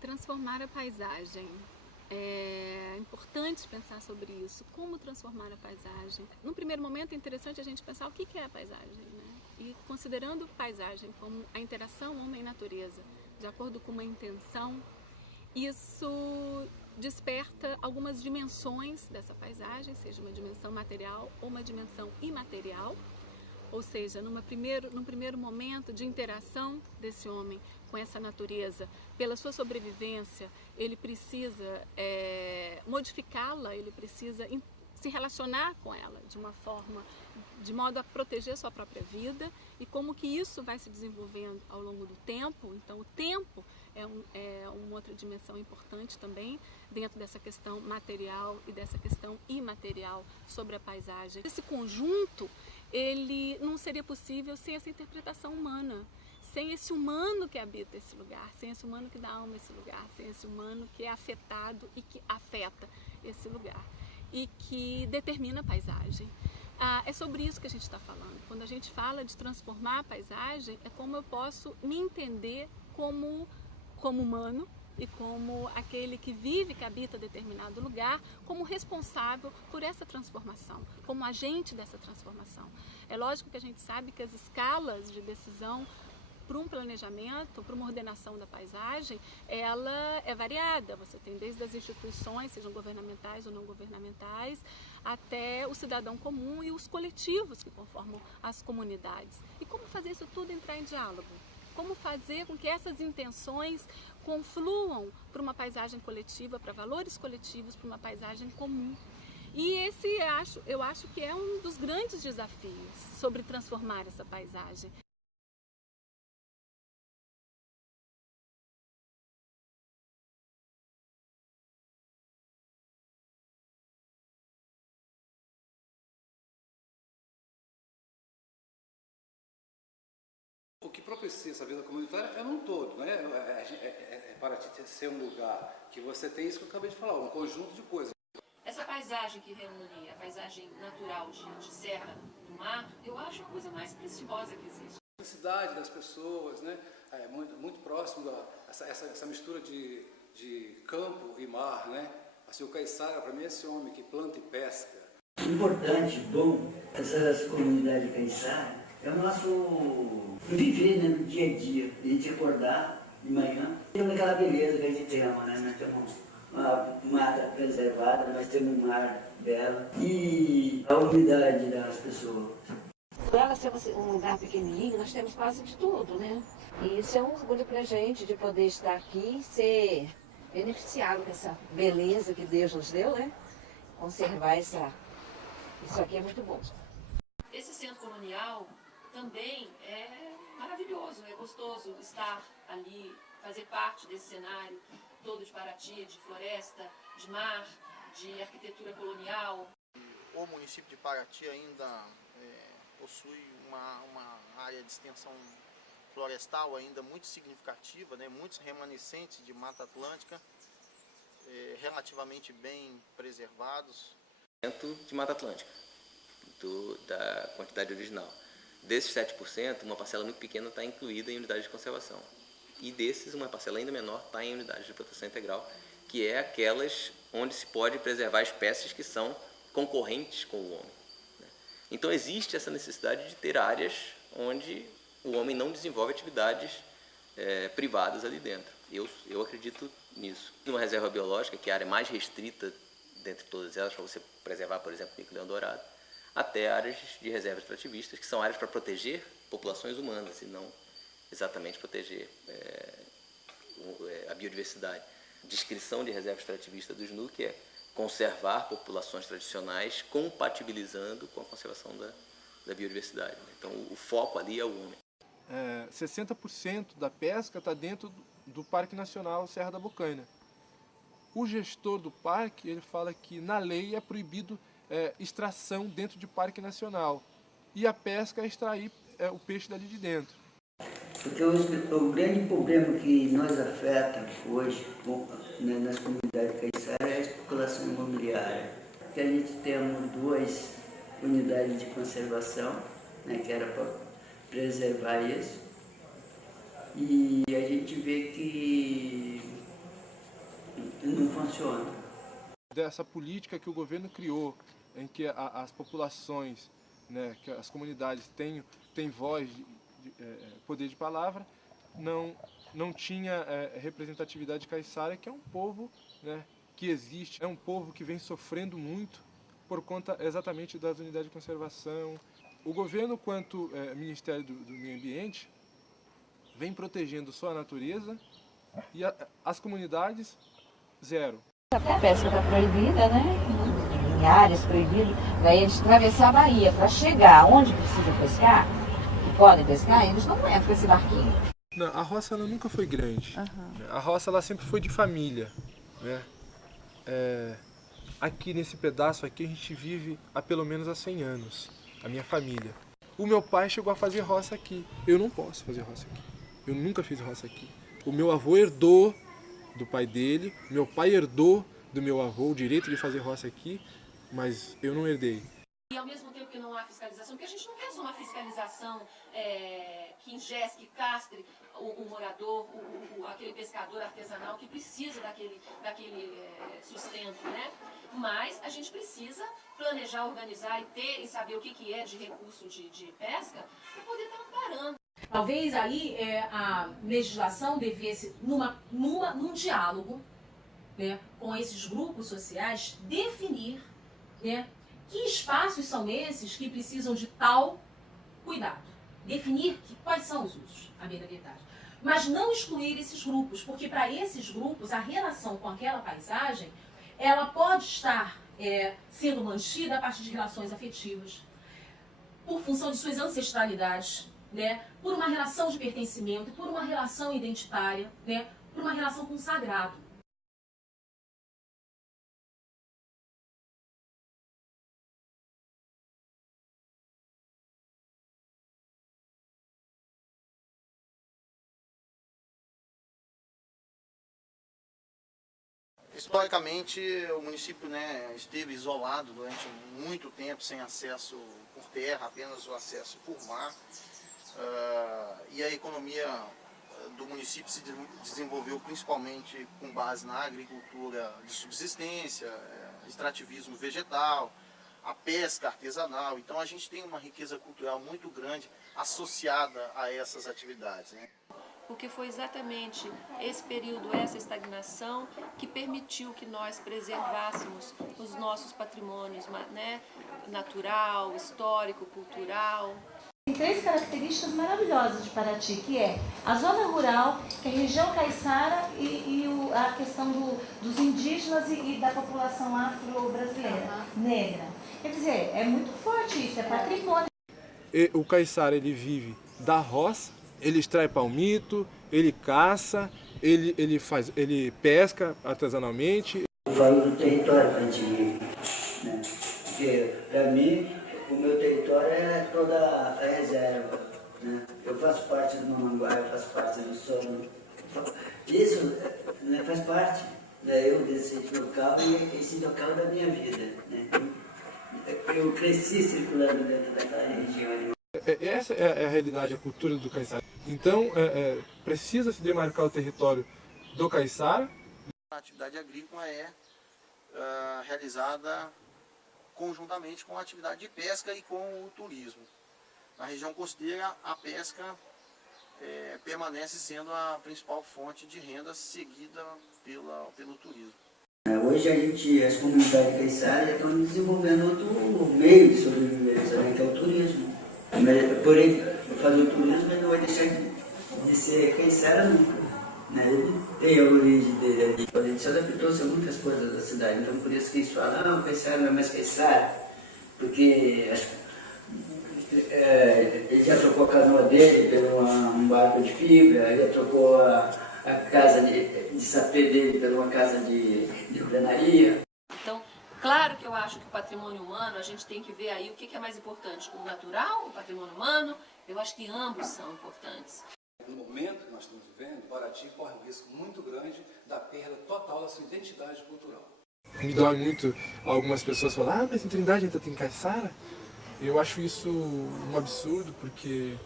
Transformar a paisagem. É importante pensar sobre isso. Como transformar a paisagem? No primeiro momento é interessante a gente pensar o que é a paisagem, né? E considerando paisagem como a interação homem-natureza, de acordo com uma intenção, isso desperta algumas dimensões dessa paisagem, seja uma dimensão material ou uma dimensão imaterial. Ou seja, num primeiro momento de interação desse homem com essa natureza, pela sua sobrevivência, ele precisa modificá-la, ele precisa se relacionar com ela de uma forma, de modo a proteger sua própria vida, e como que isso vai se desenvolvendo ao longo do tempo. Então o tempo é uma outra dimensão importante também dentro dessa questão material e dessa questão imaterial sobre a paisagem. Esse conjunto, ele não seria possível sem essa interpretação humana, sem esse humano que habita esse lugar, sem esse humano que dá alma a esse lugar, sem esse humano que é afetado e que afeta esse lugar e que determina a paisagem. É sobre isso que a gente está falando. Quando a gente fala de transformar a paisagem, é como eu posso me entender como humano e como aquele que vive, que habita determinado lugar, como responsável por essa transformação, como agente dessa transformação. É lógico que a gente sabe que as escalas de decisão para um planejamento, para uma ordenação da paisagem, ela é variada. Você tem desde as instituições, sejam governamentais ou não governamentais, até o cidadão comum e os coletivos que conformam as comunidades. E como fazer isso tudo entrar em diálogo? Como fazer com que essas intenções confluam para uma paisagem coletiva, para valores coletivos, para uma paisagem comum? E esse eu acho que é um dos grandes desafios sobre transformar essa paisagem. O que propicia essa vida comunitária é um todo, né? Para ser um lugar que você tem isso que eu acabei de falar, um conjunto de coisas. Essa paisagem que reúne a paisagem natural de serra, do mar, eu acho a coisa mais preciosa que existe. A cidade das pessoas, né? Muito próximo essa mistura de campo e mar, né? Assim, o caiçara, para mim, é esse homem que planta e pesca. Importante, bom, essas comunidades caiçara é o nosso viver, né, no dia a dia. A gente acordar de manhã, temos aquela beleza que a gente ama, né? Nós temos uma mata preservada, nós temos um mar belo e a unidade das pessoas. Por ela ser um lugar pequenininho, nós temos quase de tudo, né? E isso é um orgulho pra gente de poder estar aqui e ser beneficiado com essa beleza que Deus nos deu, né? Conservar isso aqui é muito bom. Esse centro colonial também é maravilhoso, é gostoso estar ali, fazer parte desse cenário todo de Paraty, de floresta, de mar, de arquitetura colonial. O município de Paraty ainda possui uma área de extensão florestal ainda muito significativa, né? Muitos remanescentes de Mata Atlântica relativamente bem preservados. De Mata Atlântica, da quantidade original. Desses 7%, uma parcela muito pequena está incluída em unidades de conservação. E desses, uma parcela ainda menor está em unidades de proteção integral, que é aquelas onde se pode preservar espécies que são concorrentes com o homem. Então existe essa necessidade de ter áreas onde o homem não desenvolve atividades privadas ali dentro. Eu acredito nisso. Numa reserva biológica, que é a área mais restrita dentre todas elas, para você preservar, por exemplo, o mico-leão dourado, até áreas de reservas extrativistas, que são áreas para proteger populações humanas e não exatamente proteger a biodiversidade. Descrição de reserva extrativista do SNUC é conservar populações tradicionais compatibilizando com a conservação da biodiversidade. Então o foco ali é o homem. 60% da pesca está dentro do Parque Nacional Serra da Bocaina. O gestor do parque, ele fala que na lei é proibido extração dentro de parque nacional. E a pesca é extrair o peixe dali de dentro. Porque o grande problema que nos afeta hoje nas comunidades caiçaras é a especulação imobiliária. Porque a gente temos 2 unidades de conservação, né, que era para preservar isso, e a gente vê que não funciona. Dessa política que o governo criou, em que as populações, né, que as comunidades têm voz, poder de palavra, não tinha representatividade caiçara, que é um povo, né, que existe, é um povo que vem sofrendo muito por conta exatamente das unidades de conservação. O governo, quanto Ministério do Meio Ambiente, vem protegendo só a natureza e as comunidades, zero. A pesca está proibida, né? Em áreas proibidas. Daí eles atravessar a Bahia para chegar onde precisa pescar, e podem pescar, eles não entram com esse barquinho. Não, a roça ela nunca foi grande. Uhum. A roça ela sempre foi de família, né? Aqui nesse pedaço aqui a gente vive há pelo menos há 100 anos, a minha família. O meu pai chegou a fazer roça aqui. Eu não posso fazer roça aqui. Eu nunca fiz roça aqui. O meu avô herdou do pai dele, meu pai herdou do meu avô o direito de fazer roça aqui, mas eu não herdei. E ao mesmo tempo que não há fiscalização, porque a gente não quer só uma fiscalização que ingesse, que castre o morador, aquele pescador artesanal que precisa daquele sustento, né? Mas a gente precisa planejar, organizar e saber o que é de recurso de pesca para poder estar amparando. Talvez aí a legislação devesse, num diálogo, né, com esses grupos sociais, definir, né, que espaços são esses que precisam de tal cuidado. Definir quais são os usos ambientais. Mas não excluir esses grupos, porque para esses grupos a relação com aquela paisagem, ela pode estar sendo mantida a partir de relações afetivas, por função de suas ancestralidades, né, por uma relação de pertencimento, por uma relação identitária, né, por uma relação com o sagrado. Historicamente, o município, né, esteve isolado durante muito tempo, sem acesso por terra, apenas o acesso por mar. E a economia do município se desenvolveu principalmente com base na agricultura de subsistência, extrativismo vegetal, a pesca artesanal. Então a gente tem uma riqueza cultural muito grande associada a essas atividades, né? Porque foi exatamente esse período, essa estagnação, que permitiu que nós preservássemos os nossos patrimônios, né, natural, histórico, cultural. Tem 3 características maravilhosas de Paraty, que é a zona rural, que é a região caiçara e a questão dos indígenas e da população afro-brasileira, negra. Quer dizer, é muito forte isso, é patrimônio. O caiçara, ele vive da roça, ele extrai palmito, ele caça, ele pesca artesanalmente. Eu falo do território que a gente vive, né? Porque, para mim, o meu território é toda a reserva, né? Eu faço parte do Mamanguá, eu faço parte do Sono. Isso, né, faz parte, né, eu desse local e esse local da minha vida, né? Eu cresci circulando dentro daquela região. Essa é a realidade, a cultura do caiçara. Então, precisa se demarcar o território do caiçara. A atividade agrícola é realizada conjuntamente com a atividade de pesca e com o turismo. Na região costeira, a pesca permanece sendo a principal fonte de renda, seguida pelo turismo. Hoje as comunidades caiçaras estão desenvolvendo outro meio de sobrevivência, né, que é o turismo. Porém, fazer o turismo ele não vai deixar de ser caiçara nunca. Né? Ele tem a origem dele ali. A gente se adaptou-se a muitas coisas da cidade, então por isso que eles falam, o caiçara não é mais caiçara, porque ele já trocou a canoa dele por um barco de fibra, já trocou a casa de sapê dele por uma casa de alvenaria. Então, claro que eu acho que o patrimônio humano, a gente tem que ver aí o que é mais importante, o natural, o patrimônio humano, eu acho que ambos são importantes. No momento que nós estamos vivendo, Paraty corre um risco muito grande da perda total da sua identidade cultural. Me dói muito algumas pessoas falar, mas em Trindade ainda tem caiçara? Eu acho isso um absurdo, porque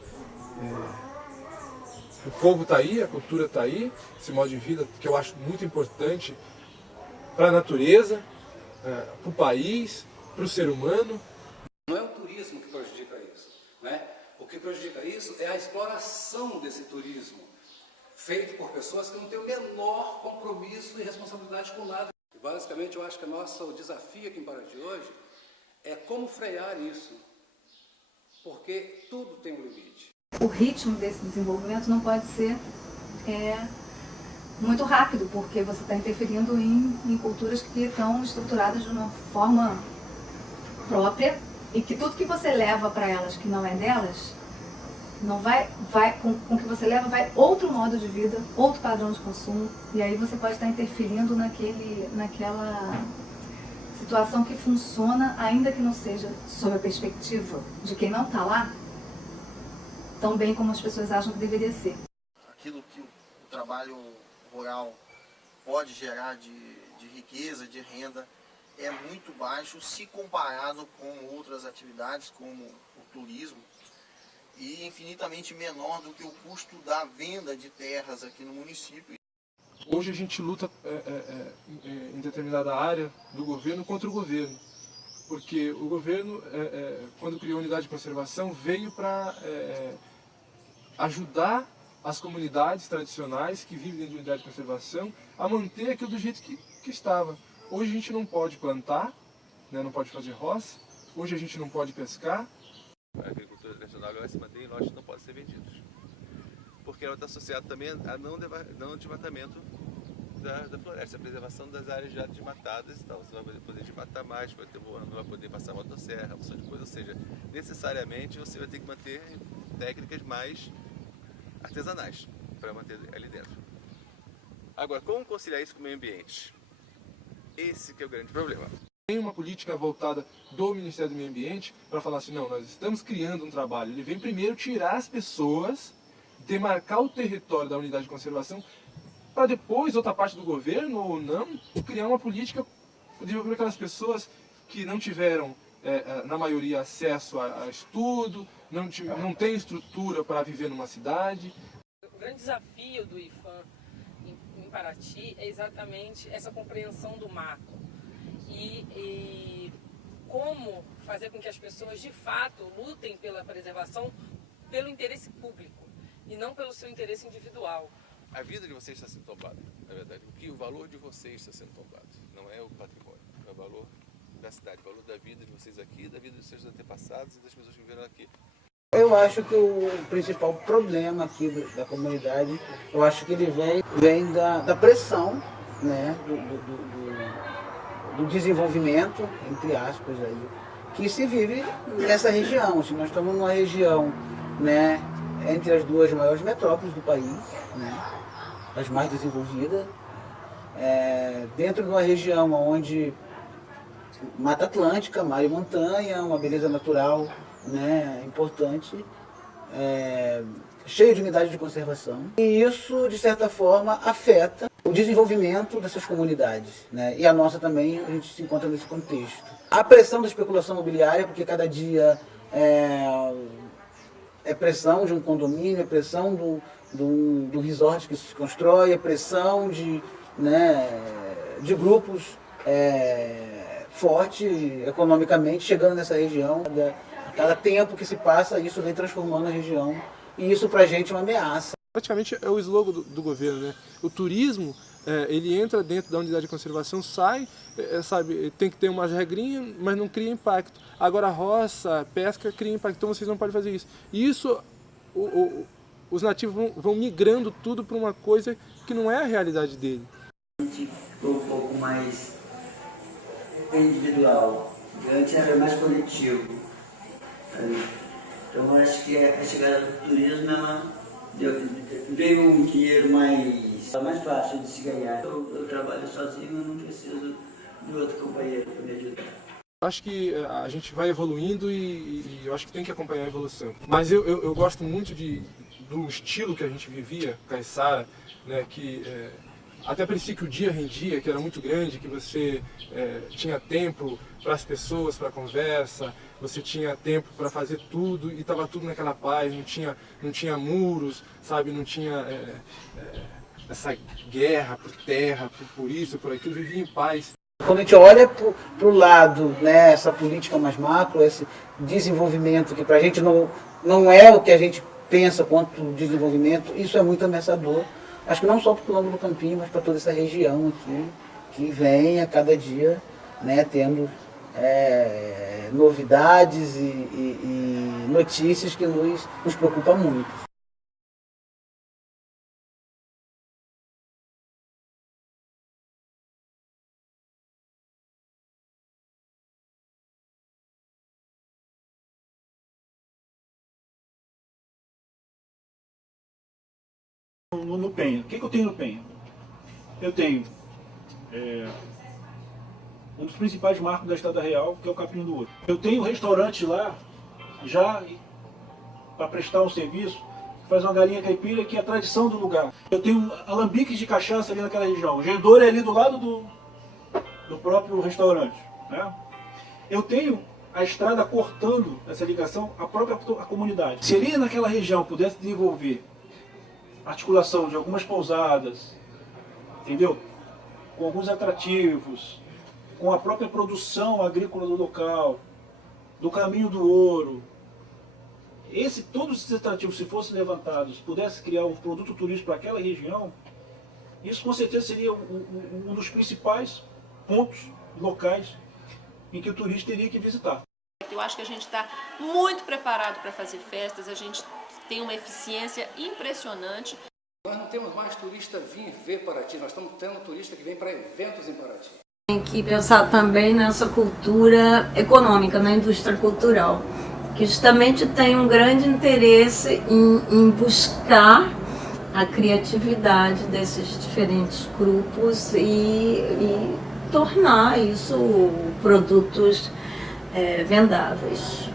o povo está aí, a cultura está aí, esse modo de vida que eu acho muito importante para a natureza, para o país, para o ser humano. Não é o turismo que prejudica isso, né? O que prejudica isso é a exploração desse turismo, feito por pessoas que não têm o menor compromisso e responsabilidade com nada. E basicamente eu acho que o desafio aqui em Paraty hoje é como frear isso, porque tudo tem um limite. O ritmo desse desenvolvimento não pode ser muito rápido, porque você está interferindo em culturas que estão estruturadas de uma forma própria e que tudo que você leva para elas que não é delas, não com o que você leva vai outro modo de vida, outro padrão de consumo, e aí você pode estar interferindo naquela situação que funciona, ainda que não seja sob a perspectiva de quem não está lá, tão bem como as pessoas acham que deveria ser. Aquilo que o trabalho rural pode gerar de riqueza, de renda, é muito baixo se comparado com outras atividades como o turismo, e infinitamente menor do que o custo da venda de terras aqui no município. Hoje a gente luta em determinada área do governo contra o governo, porque o governo, quando criou a unidade de conservação, veio para ajudar as comunidades tradicionais que vivem dentro de unidade de conservação a manter aquilo do jeito que estava. Hoje a gente não pode plantar, né, não pode fazer roça, hoje a gente não pode pescar. A agricultura tradicional vai se manter e lotes não podem ser vendidos, porque ela está associada também a não desmatamento da floresta, a preservação das áreas já desmatadas e tal. Você vai poder desmatar mais, não vai poder passar motosserra, uma de coisa, ou seja, necessariamente você vai ter que manter técnicas mais artesanais para manter ali dentro. Agora, como conciliar isso com o meio ambiente? Esse que é o grande problema. Tem uma política voltada do Ministério do Meio Ambiente para falar assim, não, nós estamos criando um trabalho. Ele vem primeiro tirar as pessoas, demarcar o território da unidade de conservação, para depois, outra parte do governo ou não, criar uma política para aquelas pessoas que não tiveram, na maioria, acesso a estudo, não tem estrutura para viver numa cidade. O grande desafio do IFAM em Paraty é exatamente essa compreensão do macro e como fazer com que as pessoas de fato lutem pela preservação pelo interesse público e não pelo seu interesse individual. A vida de vocês está sendo tombada, na verdade. O valor de vocês está sendo tombado, não é o patrimônio, é o valor da cidade, o valor da vida de vocês aqui, da vida dos seus antepassados e das pessoas que viveram aqui. Eu acho que o principal problema aqui da comunidade, eu acho que ele vem da pressão, né, do desenvolvimento, entre aspas, aí, que se vive nessa região. Se nós estamos numa região, né, entre as duas maiores metrópoles do país, né, as mais desenvolvidas, dentro de uma região onde Mata Atlântica, mar e montanha, uma beleza natural, né, importante, cheio de unidades de conservação. E isso, de certa forma, afeta o desenvolvimento dessas comunidades, né? E a nossa também, a gente se encontra nesse contexto. A pressão da especulação imobiliária, porque cada dia é pressão de um condomínio, é pressão do resort que se constrói, é pressão de grupos forte economicamente, chegando nessa região. Cada tempo que se passa, isso vem transformando a região. E isso pra gente é uma ameaça. Praticamente é o slogan do governo, né? O turismo, ele entra dentro da unidade de conservação, sai, sabe, tem que ter umas regrinhas, mas não cria impacto. Agora a roça, pesca, cria impacto, então vocês não podem fazer isso. E isso, os nativos vão migrando tudo para uma coisa que não é a realidade dele. A gente ficou um pouco mais individual, antes era mais coletivo. Então eu acho que a chegada do turismo veio um dinheiro mais fácil de se ganhar. Eu trabalho sozinho, eu não preciso de outro companheiro para me ajudar. Acho que a gente vai evoluindo e eu acho que tem que acompanhar a evolução. Mas eu gosto muito do estilo que a gente vivia, caiçara, né, que até parecia que o dia rendia, que era muito grande, que você tinha tempo para as pessoas, para a conversa, você tinha tempo para fazer tudo e estava tudo naquela paz, não tinha muros, sabe, não tinha essa guerra por terra, por isso, por aquilo, vivia em paz. Quando a gente olha para o lado, né, essa política mais macro, esse desenvolvimento que para a gente não é o que a gente pensa quanto desenvolvimento, isso é muito ameaçador. Acho que não só para o Quilombo do Campinho, mas para toda essa região aqui, que vem a cada dia, né, tendo novidades e notícias que nos preocupam muito. No Penha. O que eu tenho no Penha? Eu tenho um dos principais marcos da Estrada Real, que é o Capim do Ouro. Eu tenho um restaurante lá, já para prestar um serviço, que faz uma galinha caipira, que é a tradição do lugar. Eu tenho alambiques de cachaça ali naquela região. O Gendoura é ali do lado do próprio restaurante, né? Eu tenho a estrada cortando essa ligação à própria comunidade. Se ali naquela região pudesse desenvolver articulação de algumas pousadas, entendeu? Com alguns atrativos, com a própria produção agrícola do local, do caminho do ouro. Todos esses atrativos, se fossem levantados, pudesse criar um produto turístico para aquela região, isso com certeza seria um dos principais pontos locais em que o turista teria que visitar. Eu acho que a gente está muito preparado para fazer festas, a gente tem uma eficiência impressionante. Nós não temos mais turista vir ver Paraty, nós estamos tendo turista que vem para eventos em Paraty. Tem que pensar também nessa cultura econômica, na indústria cultural, que justamente tem um grande interesse em buscar a criatividade desses diferentes grupos e tornar isso produtos vendáveis.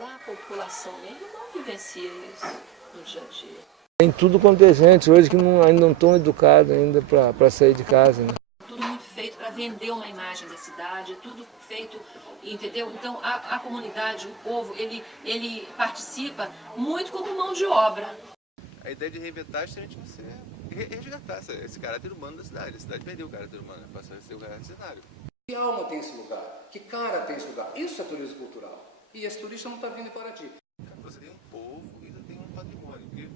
A população mesmo não vivencia isso no dia a dia. Tem tudo quanto é gente hoje que ainda não estão educados ainda para sair de casa, né? Tudo muito feito para vender uma imagem da cidade, tudo feito, entendeu? Então a comunidade, o povo, ele participa muito como mão de obra. A ideia de reinventar é justamente você resgatar esse caráter humano da cidade. A cidade perdeu o caráter humano, passou a ser o caráter cenário. Que alma tem esse lugar? Que cara tem esse lugar? Isso é turismo cultural. E esse turista não está vindo em Paraty. Você tem um povo e você tem um patrimônio, que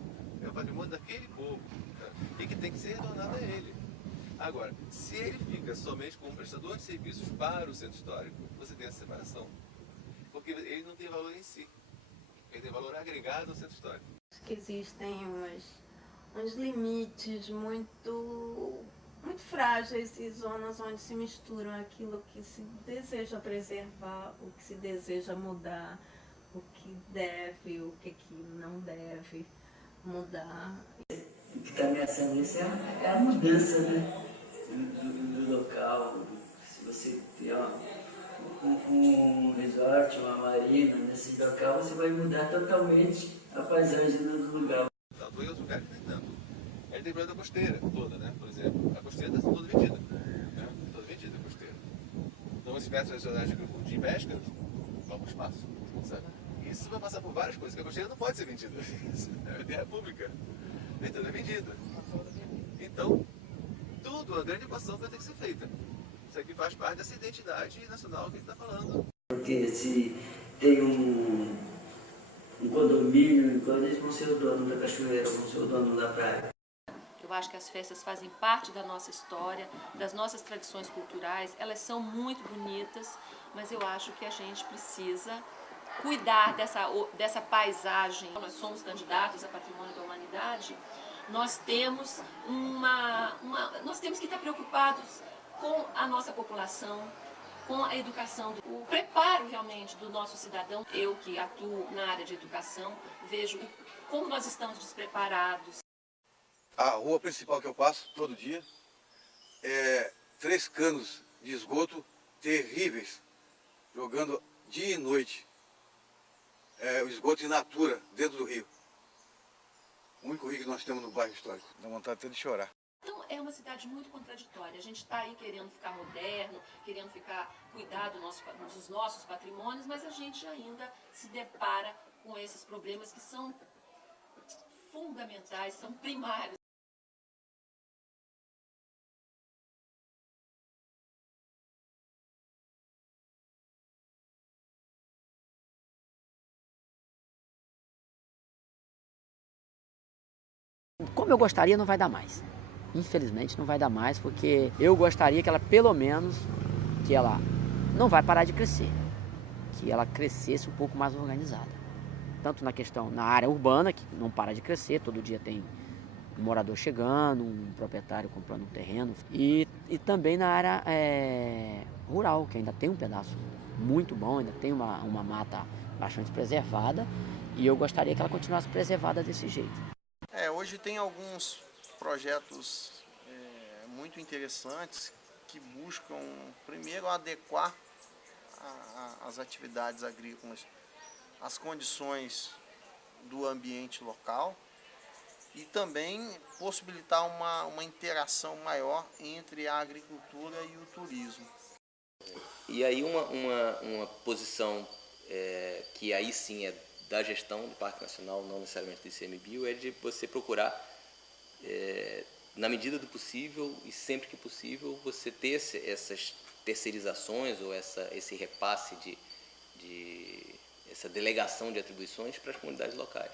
é o patrimônio daquele povo, tá? E que tem que ser retornado a ele. Agora, se ele fica somente como prestador de serviços para o centro histórico, você tem essa separação. Porque ele não tem valor em si. Ele tem valor agregado ao centro histórico. Acho que existem uns limites muito frágeis e zonas onde se misturam aquilo que se deseja preservar, o que se deseja mudar, o que deve, o que não deve mudar. O que está ameaçando isso é a mudança, né, do local. Se você tiver um resort, uma marina nesse local, você vai mudar totalmente a paisagem do lugar. Em outros lugares nem tanto. Aí tem o problema da costeira toda, né? Por exemplo, a costeira está toda vendida. Né? Toda vendida a costeira. Então esses metros nacionais de pesca vão para o espaço. Sabe? Isso vai passar por várias coisas, que a costeira não pode ser vendida. É terra pública. Então é vendida. Então, tudo, a grande equação vai ter que ser feita. Isso aqui faz parte dessa identidade nacional que a gente está falando. Porque se tem um condomínio, quando eles vão ser o dono da cachoeira, vão ser o dono da praia. Eu acho que as festas fazem parte da nossa história, das nossas tradições culturais, elas são muito bonitas, mas eu acho que a gente precisa cuidar dessa paisagem. Nós somos candidatos a Patrimônio da Humanidade, nós temos que estar preocupados com a nossa população, com a educação, o preparo realmente do nosso cidadão. Eu que atuo na área de educação, vejo como nós estamos despreparados. A rua principal que eu passo todo dia é 3 canos de esgoto terríveis, jogando dia e noite. O esgoto in natura dentro do rio. O único rio que nós temos no bairro histórico. Dá vontade até de chorar. Então é uma cidade muito contraditória. A gente está aí querendo ficar moderno, querendo cuidar dos nossos patrimônios, mas a gente ainda se depara com esses problemas que são fundamentais, são primários. Como eu gostaria, não vai dar mais. Infelizmente não vai dar mais, porque eu gostaria que ela, pelo menos, que ela não vai parar de crescer. Que ela crescesse um pouco mais organizada. Tanto na área urbana, que não para de crescer, todo dia tem um morador chegando, um proprietário comprando um terreno. E também na área rural, que ainda tem um pedaço muito bom, ainda tem uma mata bastante preservada. E eu gostaria que ela continuasse preservada desse jeito. Hoje tem alguns projetos muito interessantes que buscam, primeiro, adequar as atividades agrícolas às condições do ambiente local e também possibilitar uma interação maior entre a agricultura e o turismo. E aí uma posição que aí sim é da gestão do Parque Nacional, não necessariamente do ICMBio, é de você procurar, na medida do possível e sempre que possível, você ter essas terceirizações ou esse repasse essa delegação de atribuições para as comunidades locais.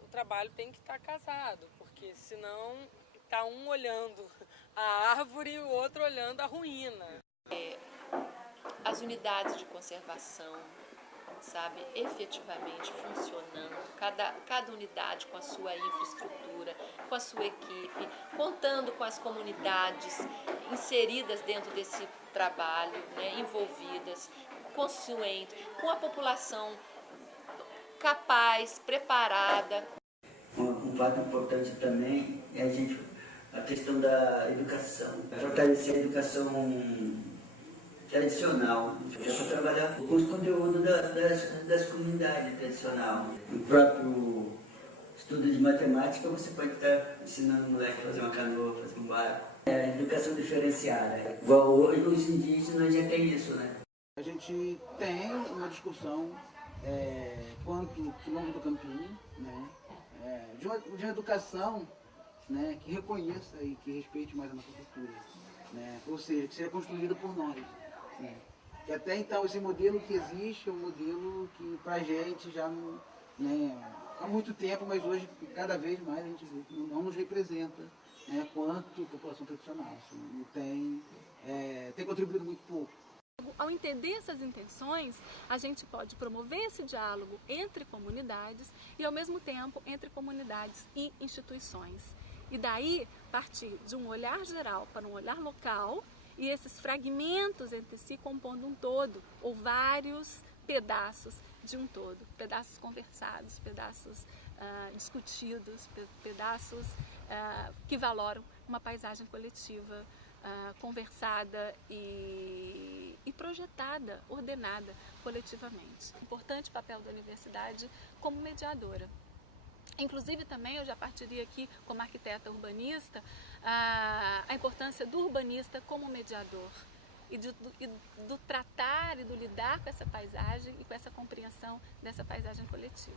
O trabalho tem que estar casado, porque senão está um olhando a árvore e o outro olhando a ruína. As unidades de conservação, sabe, efetivamente funcionando, cada unidade com a sua infraestrutura, com a sua equipe, contando com as comunidades inseridas dentro desse trabalho, né, envolvidas, conscientes, com a população capaz, preparada. Um fato importante também é a questão da educação, fortalecer a educação tradicional, é para trabalhar com os conteúdos das comunidades tradicionais. No próprio estudo de matemática, você pode estar ensinando o moleque a fazer uma canoa, fazer um barco. Educação diferenciada. Igual hoje, os indígenas já tem isso, né? A gente tem uma discussão quanto ao quilombo do Campinho, né? De uma educação, né, que reconheça e que respeite mais a nossa cultura, né? Ou seja, que seja construída por nós. Né? Que até então esse modelo que existe é um modelo que pra gente já não, né, há muito tempo, mas hoje cada vez mais a gente vê que não nos representa, né, quanto população tradicional. Assim, tem contribuído muito pouco. Ao entender essas intenções, a gente pode promover esse diálogo entre comunidades e, ao mesmo tempo, entre comunidades e instituições. E daí, partir de um olhar geral para um olhar local e esses fragmentos entre si compondo um todo, ou vários pedaços de um todo. Pedaços conversados, pedaços discutidos, pedaços que valoram uma paisagem coletiva, conversada e projetada, ordenada coletivamente. Importante papel da universidade como mediadora. Inclusive também eu já partiria aqui como arquiteta urbanista a importância do urbanista como mediador e do tratar e do lidar com essa paisagem e com essa compreensão dessa paisagem coletiva.